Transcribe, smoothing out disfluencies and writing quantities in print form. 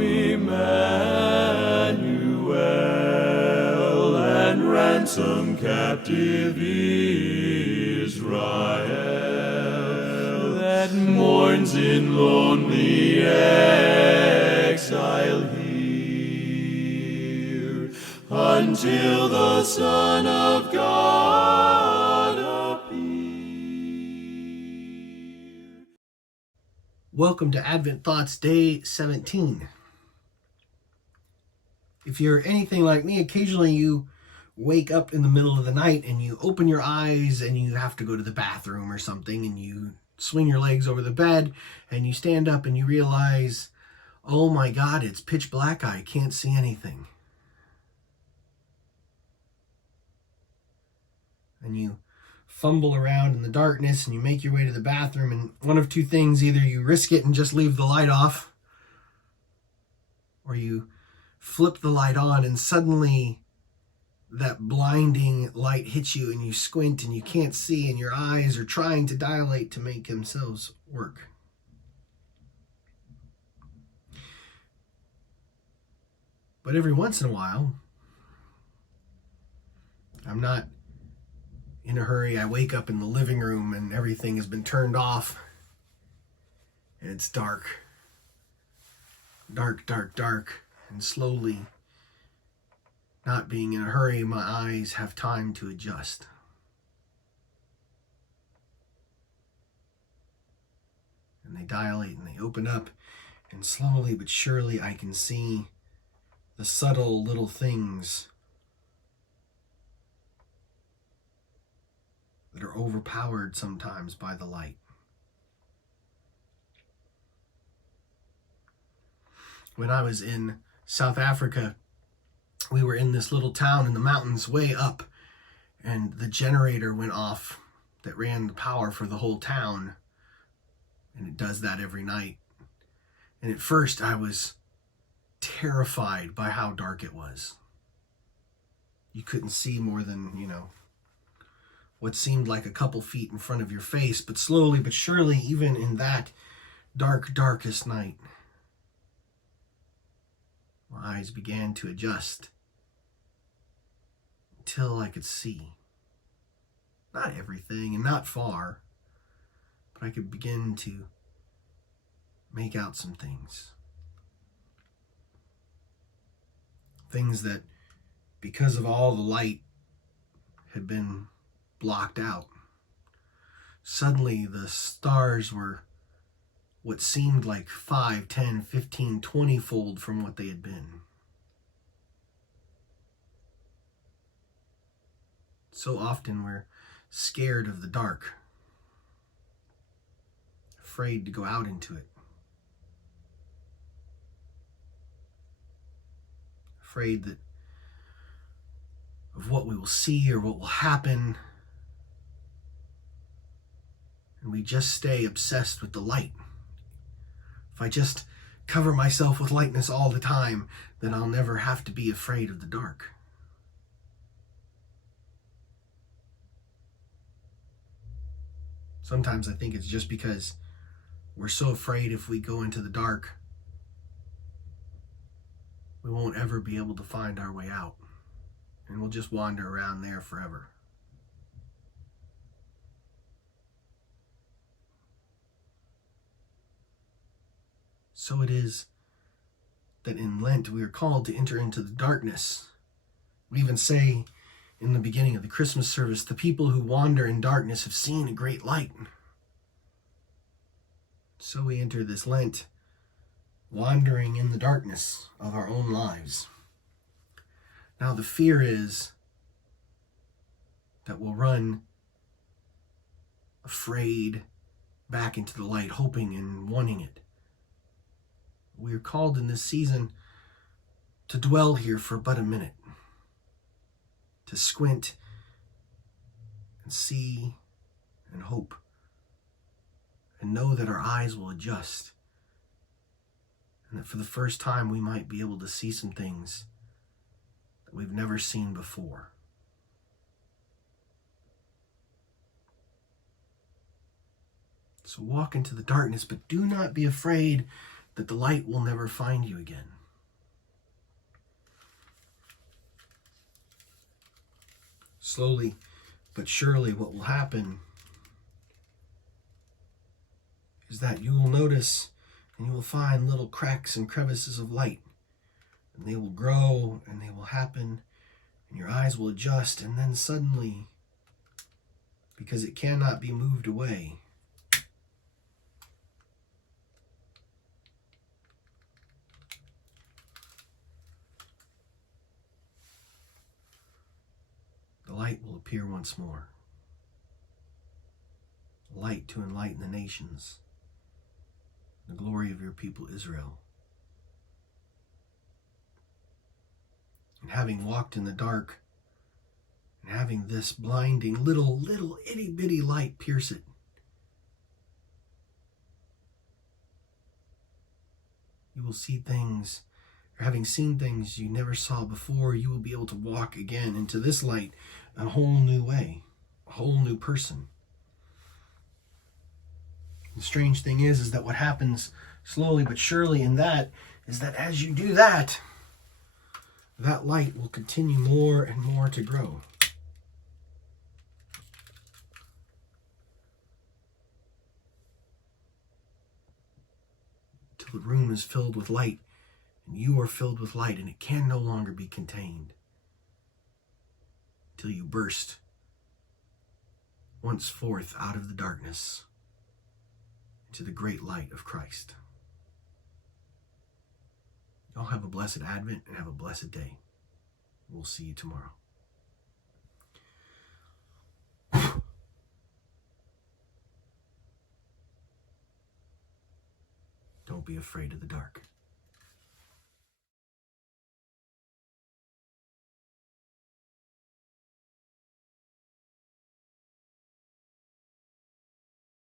come, Emmanuel, and ransom captive Israel, that mourns in lonely exile here, until the Son of God appear. Welcome to Advent Thoughts Day 17. If you're anything like me, occasionally you wake up in the middle of the night and you open your eyes and you have to go to the bathroom or something, and you swing your legs over the bed and you stand up and you realize, oh my God, it's pitch black. I can't see anything. And you fumble around in the darkness and you make your way to the bathroom, and one of two things: either you risk it and just leave the light off, or you flip the light on and suddenly that blinding light hits you and you squint and you can't see, and your eyes are trying to dilate to make themselves work. But every once in a while, I'm not in a hurry. I wake up in the living room and everything has been turned off and it's dark. Dark, dark, dark. And slowly, not being in a hurry, my eyes have time to adjust. And they dilate and they open up, and slowly but surely I can see the subtle little things that are overpowered sometimes by the light. When I was in South Africa, we were in this little town in the mountains way up, and the generator went off that ran the power for the whole town, and it does that every night. And at first I was terrified by how dark it was. You couldn't see more than, what seemed like a couple feet in front of your face, but slowly but surely, even in that darkest night, my eyes began to adjust until I could see. Not everything and not far, but I could begin to make out some things. Things that, because of all the light, had been blocked out. Suddenly the stars were what seemed like 5, 10, 15, 20-fold from what they had been. So often we're scared of the dark, afraid to go out into it, afraid of what we will see or what will happen, and we just stay obsessed with the light. If I just cover myself with lightness all the time, then I'll never have to be afraid of the dark. Sometimes I think it's just because we're so afraid if we go into the dark, we won't ever be able to find our way out, and we'll just wander around there forever. So it is that in Lent we are called to enter into the darkness. We even say in the beginning of the Christmas service, the people who wander in darkness have seen a great light. So we enter this Lent wandering in the darkness of our own lives. Now the fear is that we'll run afraid back into the light, hoping and wanting it. We are called in this season to dwell here for but a minute, to squint and see and hope, and know that our eyes will adjust, and that for the first time we might be able to see some things that we've never seen before. So walk into the darkness, but do not be afraid that the light will never find you again. Slowly but surely, what will happen is that you will notice and you will find little cracks and crevices of light, and they will grow and they will happen, and your eyes will adjust, and then suddenly, because it cannot be moved away, the light will appear once more. Light to enlighten the nations, the glory of your people Israel. And having walked in the dark, and having this blinding little itty bitty light pierce it, you will see things, or having seen things you never saw before, you will be able to walk again into this light a whole new way, a whole new person. The strange thing is that what happens slowly but surely in that is that as you do that, that light will continue more and more to grow. Till the room is filled with light, and you are filled with light, and it can no longer be contained. Till you burst once forth out of the darkness into the great light of Christ. Y'all have a blessed Advent and have a blessed day. We'll see you tomorrow. Don't be afraid of the dark.